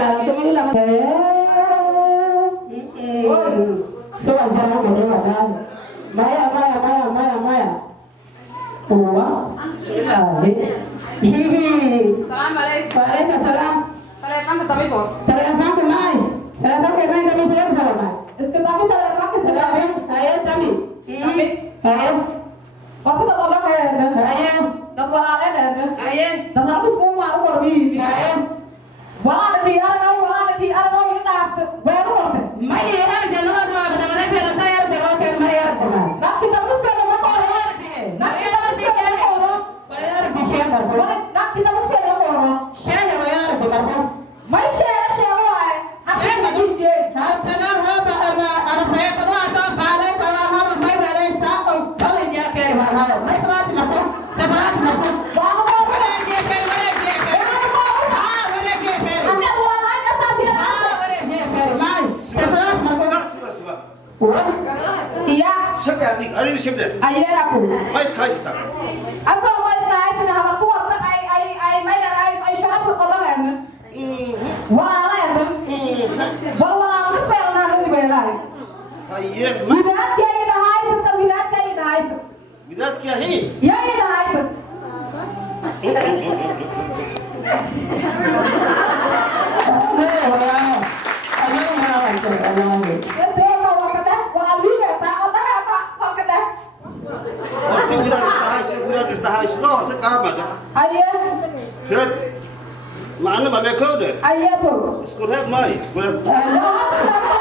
mà tôi nghĩ là thế. Số bạn trai nó để vào đây. Maya. Ủa? Assalamualaikum. Waalaikumsalam. Telepon ke tapi po. Telepon ke mai. Telepon ke mai kami saya berapa mai? Tapi telepon ke Telepon saya kami. Tapi Saya. waktu tak tahu kayak Saya. dapat ada ada. Saya. Dan harus semua mau korbi. Saya. Wala ada di arah ini nak baru ada. Mai ya jangan lupa benar-benar film saya jangan ke mai ya. Nak kita harus sepeda motor. Nak kita harus sepeda motor. Bayar di share berapa? Nak kita harus sepeda motor. Share bayar di berapa? Mai share wae. Aku nak DJ. Karena apa anak saya kedua atau balik kalau harus mai balik sahur kalau dia ke mana? Mai sebelah mana? Sebelah mana? Bawa Mana dia ke? Mana dia ke? Ah, mana dia ke? Ada uang aja tapi Ah, mana dia ke? Mai sebelah mana? Wah, iya. Şimdi geldik. Arayın şimdi. Ayah aku. Mayıs kaçta? Apa awal saya sudah hawa tua tak ai mai dan ai syaraf orang lain. Wala ya tuh. Wala harus spell nalu di bela. Hayır. Wilayat kaya ida hai sat wilayat kaya ida hai sat. Bidat kya hi? Ya ida hai sat. Ya dia mau kada wali beta otak apa kada. Orta bidat istahayışı, bidat istahayışı da orta kalmadı. Ayah. Kırat. Mana mabek kau deh. Ayah tuh. Sekolah mai, sekolah. Ayah.